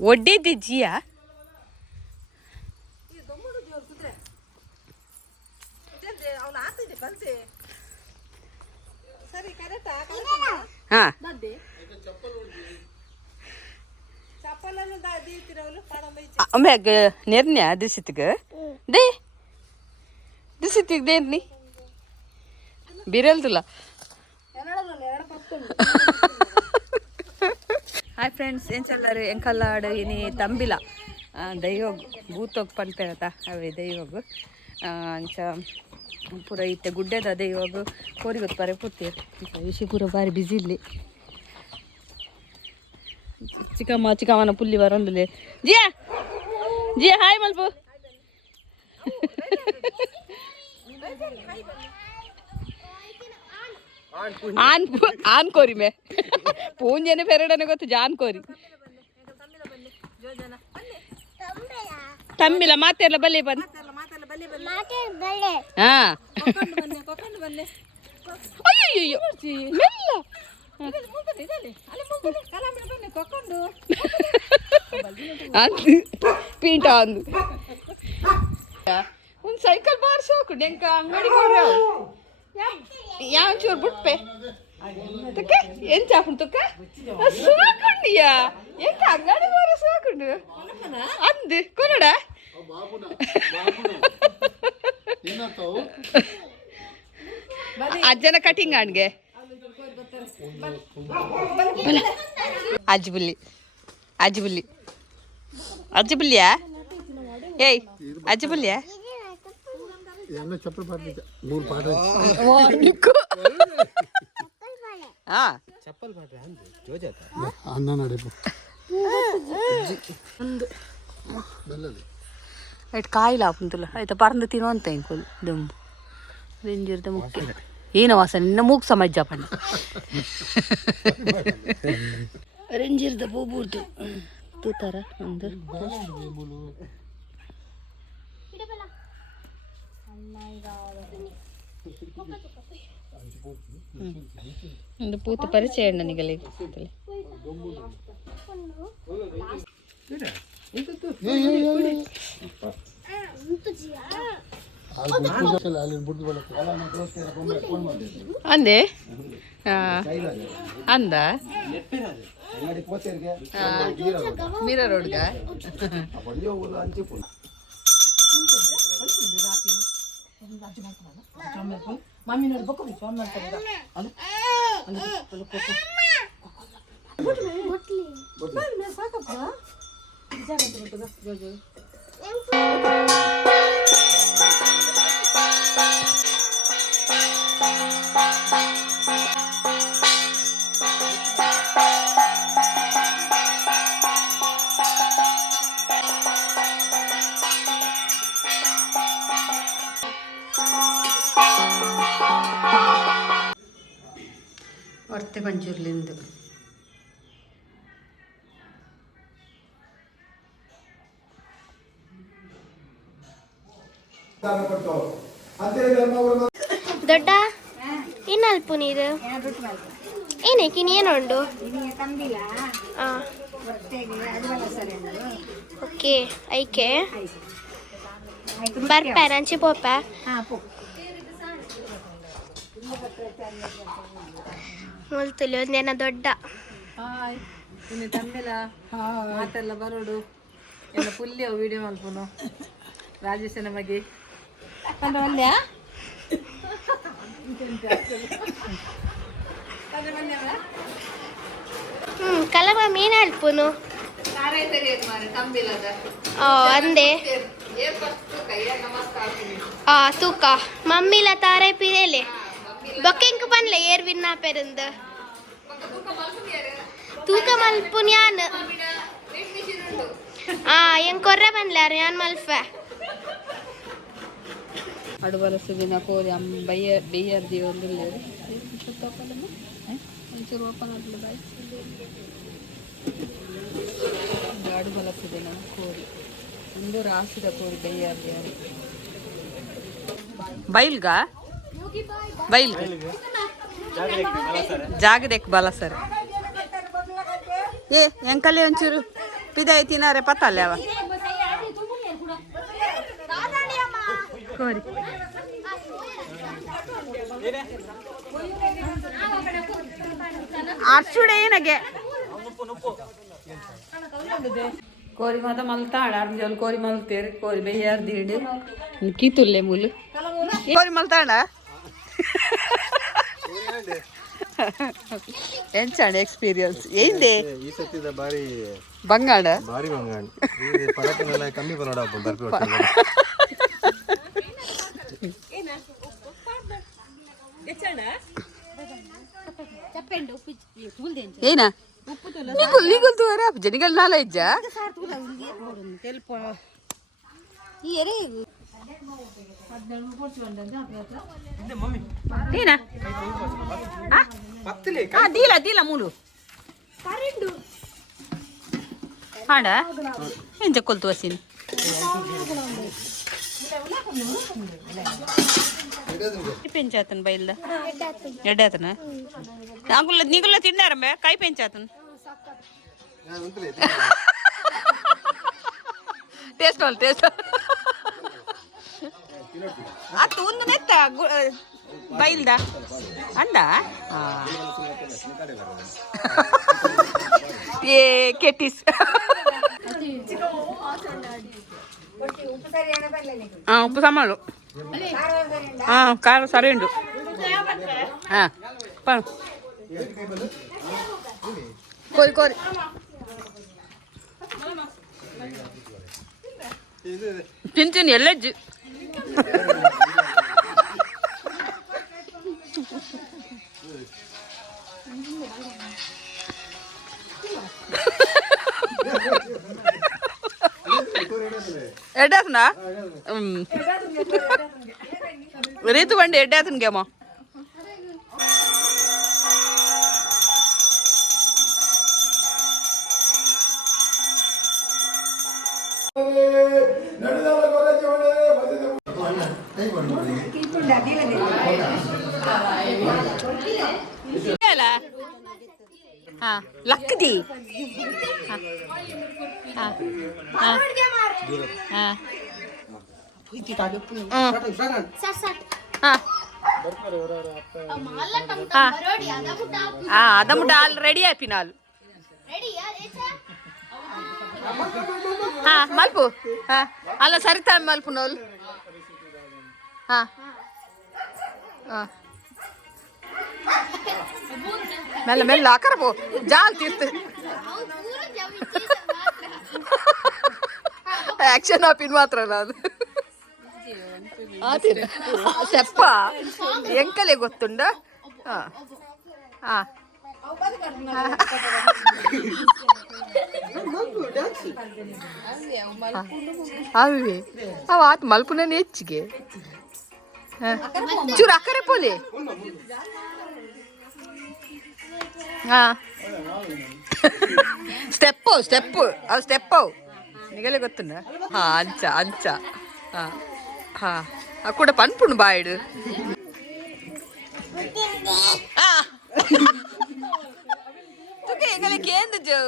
ಒಡ್ಡಿದ್ದಿ ಜಿಯಾ ಹಾ ಅಮ್ಯಾಗ ನೆರ್ನ್ಯ ದಿಸಿತ್ಗ they ದಿಸಿತ್ತಿಗ್ ದೇರ್ನಿ ಬಿರಲ್ದುಲ್ಲ. Hi friends ಏನ್ ಚಲ್ಲಾರು ಎಂಕಲ್ಲಾಡು ಇನಿ ತಂಬಿಲ ದೈವೋಗು ಬೂತೋಗ್ ಪನ್ಪೆರತ ಅವೇ ದೈವೋಗು ಅಂಚ ಪೂರ ಇತ್ತೆ ಗುಡ್ಡೆದ ದೈವೋಗು ಕೋರಿ ಗೊತ್ತಾರೆ ಪುತ್ತೀರ್ ವಿಷಿ ಪೂರ ಬಾರಿ ಬಿಸಿ ಇಲ್ಲಿ ಚಿಕ್ಕಮ್ಮನ ಪುಲ್ಲಿ ಬರೊಂದುಲೆ ಜಿಯಾ ಜಿಯಾ ಹಾಯ್ ಮಲ್ಪು ಆನ್ ಕೋರಿ ಮೇ ಪೂಂಜನೆ ಪೆರಡನೆ ಗೊತ್ತು ಜಾನ್ ಕೋರಿ ತಮ್ಮಿಲ ಮಾತೆಲ್ಲ ಬಲ್ಲೆ ಬಂದ್ ಹಾ ಅಯ್ಯಯ್ಯೋ ಮೆಲ್ಲ ಅಂದು ಪೀಂಟ ಅಂದು ಒಂದು ಸೈಕಲ್ ಬಾರ್ಸೋಕು ನೆಂಕ ಅಂಗಡಿ ಯಾವ ಚೂರು ಬಿಟ್ಪೆ ತುಕ್ಕ ಏನ್ ಚಾಪುಂಡು ತುಕ್ಕ ಸೋಕುಂಡಿಯಾ ಎಂಕ ಅಂಗಡಿ ಬಾರ ಸೋಕುಂಡು ಅಂದು ಕೊರಡ ಅಜ್ಜನ ಕಟಿಂಗ್ ಆಣ್ಗೆ ಅಜ್ಜಿ ಬುಲ್ಲಿಯಾ ಏಯ್ ಅಜ್ಜಿ ಬುಲ್ಲಿಯಾ ಆಯ್ತು ಕಾಯಿಲ ಆಪುಂತಲ್ಲ ಆಯ್ತಾ ಪರಂದು ತಿನ್ನೋ ಅಂತ ಇಂಕೋಲು ದಮ್ಮು ರೆಂಜಿರ್ದ ಮುಖ್ಯ ಏನ ವಾಸನೆ ನಿನ್ನ ಮೂಗ್ ಸಮಜ್ಜ ಪಣ್ಣ ರೆಂಜಿರ್ದ ಬೂಬೂರ್ದು ತೂತಾರ ಒಂದು ಒಂದು ಪೂತ ಪರಿಚಯ ನನಗೆ ಅಂದೆ ಅಂದ ಮೀರಾ ರೋಡ್ಗ ಹೊರ್ತೆ ಪಂಚೂರ್ಲಿಂದು ದೊಡ್ಡ ಇನ್ನಲ್ಪ ನೀರು ಏನಕ್ಕೆ ಇನ್ನೇನುಂಡು ಓಕೆ ಐಕೆ ಬರ್ಪ ರಂಚಿ ಪೋಪ ಮುಲ್ತುಲಿ ಒಂದೇನ ದೊಡ್ಡ ಇನ್ನು ತಮ್ಮೆಲ ಮಾತೆಲ್ಲ ಬರೋಡು ಎಲ್ಲ ಫುಲ್ಲಿ ವಿಡಿಯೋ ಮಲ್ಪುನು ರಾಜೇಶನ ಮಗೆ ಬಂದ್ಯಾ ಕಲಮ ಮೀನ ಅಲ್ಪುನು ಅಂದೆ ತೂಕ ಮಮ್ಮಿಲ ತಾರೈ ಪಿರೇಲೆ ಬೊಕ್ಕೆಂಕ್ ಪನ್ಲೆ ಏರ್ ವಿನ್ನ ಪೆರಂದ ತೂಕ ಮಲ್ಪುನ್ ಯಾನ್ ಎಂಗ್ ಕೊರ್ರೆ ಪನ್ಲಾರು ಯಾನ್ ಮಲ್ಫೆ ಅಡುಬಲಸುದಿನ ಕೋರಿ ಬೆಯ್ಯರ್ದಿ ಒಂದು ಒಂಚೂರು ಓಪನ್ ಆಗ್ಲಿ ಬಾಯ್ ಅಡುಬಲಸುದಿನ ಕೋರಿ ಒಂದು ರಾಸಿದ ಕೋರಿ ಬೆಯ್ಯರ್ದಿ ಬೈಲ್ಗ ಜಾಗದಕ್ಕೆ ಬಲ ಸರ್ ಏ ಎಂಕಲ್ಲೇ ಒಂಚೂರು ಪಿದಾಯಿ ತಿನ್ನಾರೆ ಪತ್ತಲ್ಲ ಅವ ಕೋರಿ ಅರ್ಸುಡೆ ಏನಗೆ ಕೋರಿ ಮಾತ ಮಲ್ತಾಳ ಅರ್ಜಲ್ ಕೋರಿ ಮಲ್ತೇರಿ ಕೋರಿ ಬೇಯಾರ್ ದೀಡು ಕೀತುಲ್ಲೆ ಮೂಲು ಕೋರಿ ಮಲ್ತಾಳ ಎಂಚಾಣ ಎಕ್ಸ್ಪೀರಿಯನ್ಸ್ ఏంది ಈ ಸತಿದ ಬಾರಿ ಬಂಗಾಳ ಬಾರಿ ಬಂಗಾಣ ಈ ಪರಕನೆಲ್ಲ ಕಮ್ಮಿ ಬರೋಡ ಬರ್ಪಿ ಹೊಟ್ಟೆ ಏನ ನಿಗುಲ್ ನಿಗುಲ್ ತೂರ ಜನಿಗಲ್ ನಾಲ ಇಜ್ಜ ಏನ ದೀಲ ದೀಲ ಮೂಲು ಹಾಡ ಏನ್ ಚಕ್ಕೊಲ್ತು ಹಸಿನ್ పెంచాతను బయలుదా ఎడ్డాతనా అంకుల్ నీకుల్లో తిన్నారమ్మే కాయ పెంచాతను టేస్ట్ వాళ్ళు టేస్ట్ అటు ఉంది నెత్త బయలుదా అండా ఏ కెట్టిస్ ఉప్పు సమాలు కారం సరే ఉండు కోరి కోరి చిన్న చిన్న ఎల్లెజ్జు ఎడ్డాతున్నా రీతు బండి ఎడ్డాతునికేమో లక్కది ಅದಮ್ಮಟ ಆಲ್ರೆಡಿ అయిపోయినాలు మలుపు అలా సరితా మలుపు నోళ్ళు మెల్ల మెల్ల అక్కర పో జాలు తీర్తు యాక్షన్ ఆపిన్ మాత్రం రాదు చెప్ప ఎంకలే ಗೊತ್ತುಂಡ అవి అవి ఆత మలుపున ಹೆಚ್ಚಿಗೆ ಚೂರು ಅಕ್ಕರೆ ಪೋಲೆ ಸ್ಟೆಪ್ಪು ಸ್ಟೆಪ್ಪು ಅವು ಸ್ಟೆಪ್ಪು ನಿಗಲೇ ಗೊತ್ತುಂಡ ಅಂಚ ಅಂಚ ಕೂಡ ಪನ್ಪುಂಡು ಬಾಯಿಡು ತುಕೆ ಎಂಗಲೆ ಕೇಂದು ಜೋ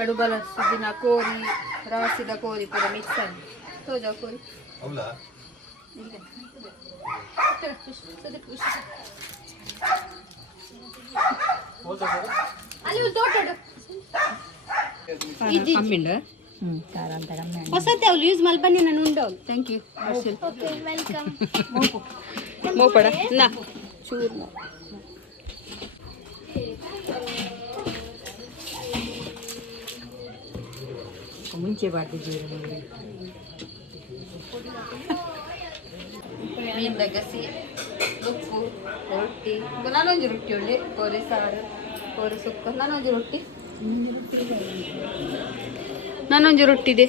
ಅಡುಬಲ ಸಿದ್ದಿನ ಕೋರಿ ರಾಸಿದ ಕೋರಿ ಪೂರ ಮಿಕ್ಸ್ ಆಗಿ ತೋಜ ಕೋರಿ ಹೊಸತೆ ಅವ್ರು ಯೂಸ್ ಮಾಡಿ ಬನ್ನಿ ನಾನು ಉಂಡವ್ ಥ್ಯಾಂಕ್ ಯು ವೆಲ್ಕಮ್ ಮೋಪಡ ನಾ ಚೂರು ಮುಂಚೆ ಬಾರ್ದಿದ್ದೀವಿ ಮೀನು ದಗಸಿ ಉಪ್ಪು ರೊಟ್ಟಿ ನಾನೊಂದು ರೊಟ್ಟಿ ಒಳ್ಳೆ ಕೋರಿ ಸಾರು ಕೋರಿ ಸುಕ್ಕ ನಾನೊಂದು ರೊಟ್ಟಿ ನಾನೊಂದು ರೊಟ್ಟಿ ಇದೆ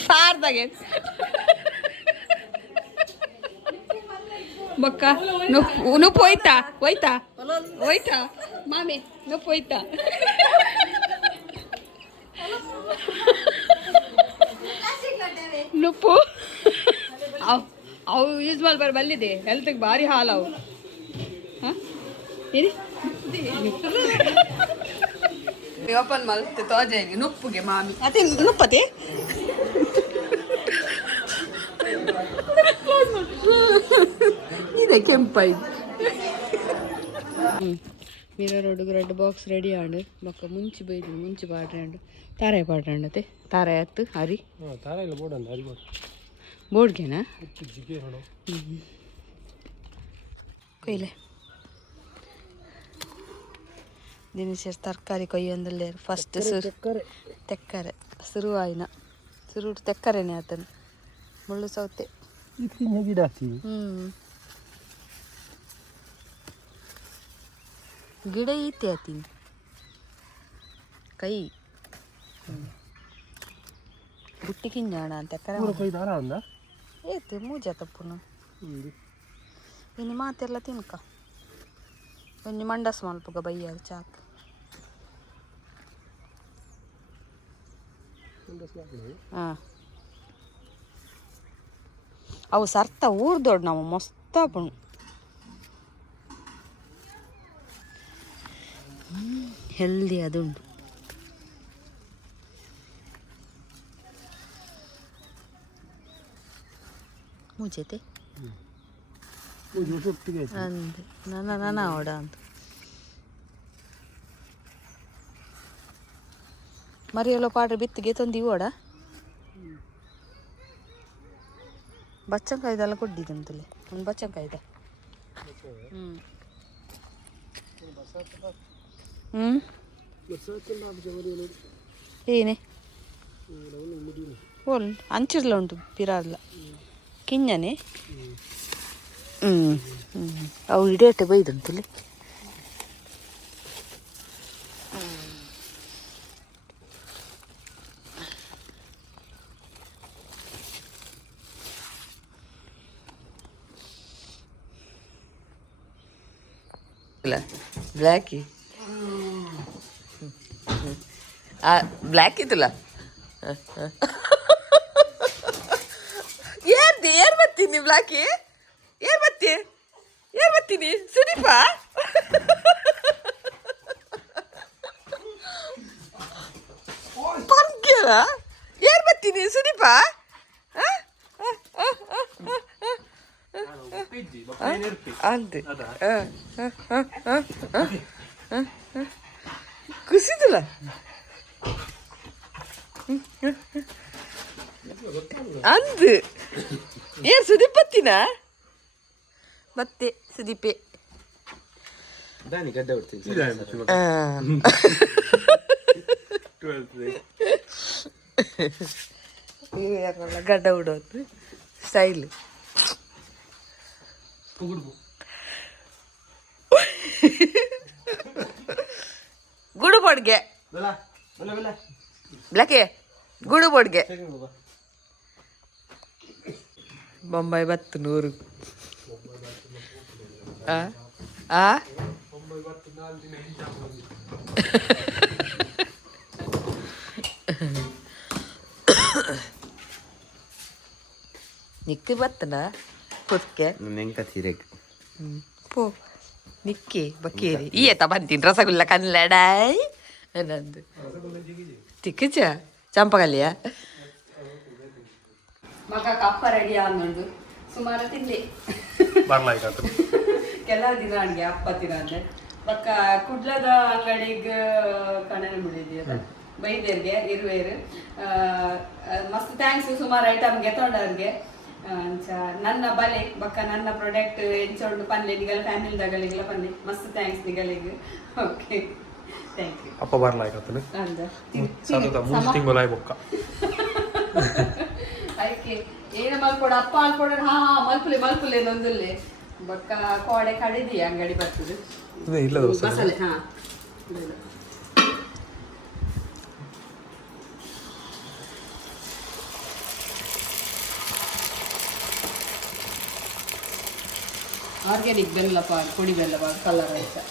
ಸಾರ್ದಾಗೆ ಬೊಕ್ಕ ನೊಪ್ಪು ಹೋಯ್ತಾ ಹೋಯ್ತಾ ಹೋಯ್ತಾ ಮಾಮಿ ನೊಪ್ಪು ಹೋಯ್ತಾ ನುಪ್ಪು ಅವು ಯೂಸ್ ಮಾಡ್ಬಾರ ಬಲ್ಲಿದೆ ಹೆಲ್ತ್ಗೆ ಭಾರಿ ಹಾಲು ಅವು ಹಾಂ ಏನಿ ಓಪನ್ ಮಲ್ತೆ ತೋಜೆಗೆ ನುಪ್ಪುಗೆ ಮಾಮಿ ಅದೇ ನುಪ್ಪತೆ ಇದೆ ಕೆಂಪಾಯ್ತು ಮಿರರ್ ಹುಡುಗ ರೆಡ್ ಬಾಕ್ಸ್ ರೆಡಿ ಆಂಡು ಮಕ್ಕ ಮುಂಚಿ ಬೈದು ಮುಂಚಿ ಪಾಡ್ರಾಂಡು ತಾರಾಯ ಪಾಡ್ರಾಂಡತೆ ತಾರಾಯ ಹತ್ತು ಹರಿ ಬೋರ್ಡ್ಗೆನಾ ಕೊಯ್ಲೆ ದಿನಚರಿ ತರಕಾರಿ ಕೊಯ್ಯೊಂದಲ್ಲೇ ಫಸ್ಟ್ ತೆಕ್ಕರೆ ಶುರುವಾಯಿನ ಶುರು ತೆಕ್ಕರೆನೆ ಆತನು ಮುಳ್ಳು ಸೌತೆ ಗಿಡ ಈತೆ ಆತೀನಿ ಕೈ ಬುಟ್ಟಿ ಕಿಂಜಾಣ ಅಂತ ಏತು ಮೂಜ ತಪ್ಪುನು ಇನ್ನು ಮಾತೆಲ್ಲ ತಿನ್ಕ ಒಂಜಿ ಮಂಡಸ್ ಮಲ್ಪಗ ಬೈಯರು ಚಾಕ್ ಹಾಂ ಅವು ಸರ್ತ ಊರ್ದೋಡು ನಾವು ಮಸ್ತಾಪುಣು ಹೆಲ್ದಿ ಅದುಂಡು ಮುಜೆತೆ ಅಂದೆ ನನ್ನ ಓಡ ಅಂತ ಮರಿಯಲ್ಲೋ ಪಾಡ್ರೆ ಬಿತ್ತಿಗೆ ತಂದು ಓಡ ಬಚ್ಚಂಕಾಯ್ದೆಲ್ಲ ಕೊಡ್ಡಿದಂತಲೆ ಒಂದು ಬಚ್ಚಂಕಾಯ್ದ ಏನೇ ಓಲ್ ಅಂಚಿರ್ಲ ಉಂಟು ಪಿರಾರ್ಲ ಕಿಂಜನೆ ಅವು ಇಡೇಟೆ ಬೈದಂತಲೆ ಬ್ಲ್ಯಾಕಿ ಬ್ಲ್ಯಾಕ್ ಇತ್ತಲ್ಲ ಏರ್ ಬರ್ತೀನಿ ಬ್ಲ್ಯಾಕಿ ಏರ್ ಬರ್ತೀನಿ ಸುದೀಪ ಪಂಕ್ಯರ ಏರ್ ಬರ್ತೀನಿ ಸುದೀಪ ಅಂತೆ ಖುಷಿದಲ್ಲ ಅಂದು ಏನ್ ಸುದೀಪ್ ಬತ್ತಿನ ಮತ್ತೆ ಸುದೀಪೆ ಗಡ್ಡ ಉಡೋದು ಸ್ಟೈಲ್ ಗುಡು ಬಡ್ಗೆ ಬ್ಲಾಕೆ ಗುಡು ಬಡ್ಗೆ ಬೊಂಬಾಯಿ 100 ನಿಕ್ಕಿ ಬತ್ತನ ಪುತ್ಕೆ ಪೋ ನಿಕ್ಕಿ ಬಕ್ಕೇರಿ ಈಯತ ಬಂತೀನಿ ರಸಗುಲ್ಲ ಕನ್ನಡಾಯ್ ನಂದು ತಿಕ್ಕಚ ಚಂಪಗಲ್ಲಿಯ ಮಗ ಕಪ್ಪ ರೆಡಿ ಆನೊಂದು ಸುಮಾರು ತಿಂದೆ ಕೆಲವು ದಿನ ಅಡ್ಗೆ ಅಪ್ಪ ತಿನ ಅಂದ್ರೆ ಬಕ್ಕ ಕುಡ್ಲದ ಅಂಗಡಿಗೆ ಕಣನೆ ಮುಡಿದ್ಯದ ಬೈದೇರ್ಗೆ ಇರುವೇರು ಮಸ್ತ್ ಥ್ಯಾಂಕ್ಸ್ ಸುಮಾರು ಐಟಮ್ ಗೆತ್ತೊಂಡವ್ರಿಗೆ ನನ್ನ ಬಲೆ ಬಕ್ಕ ನನ್ನ ಪ್ರಾಡಕ್ಟ್ ಎಂಚೊಂಡು ಪನ್ಲೆ ನಿಗಲ ಫ್ಯಾಮಿಲಿದಾಗಲಿಗೆಲ್ಲ ಪನ್ಲೆ ಮಸ್ತ್ ಥ್ಯಾಂಕ್ಸ್ ನಿಗಲಿಗೆ ಓಕೆ ಥ್ಯಾಂಕ್ ಯು ಅಪ್ಪ ಬರ್ಲಾಯ್ಕತ್ತಲ್ಲ ಸತತ 3 ತಿಂಗಳಾಯ್ ಬೊಕ್ಕ ಐಕೆ ಏನ ಮಲ್ಕೊಡ ಅಪ್ಪ ಅಲ್ಕೊಡ ಹಾ ಮಲ್ಪುಲೆ ನೊಂದುಲ್ಲೆ ಬಕ್ಕ ಕೋಡೆ ಕಡಿದಿ ಅಂಗಡಿ ಬರ್ತದೆ ಇಲ್ಲ ಮಸಾಲೆ ಹಾ ಆರ್ಗ್ಯಾನಿಕ್ ಬೆಲ್ಲ ಪೊಡಿ ಬೆಲ್ಲ ಕಲರ್ ಆಯ್ತಾ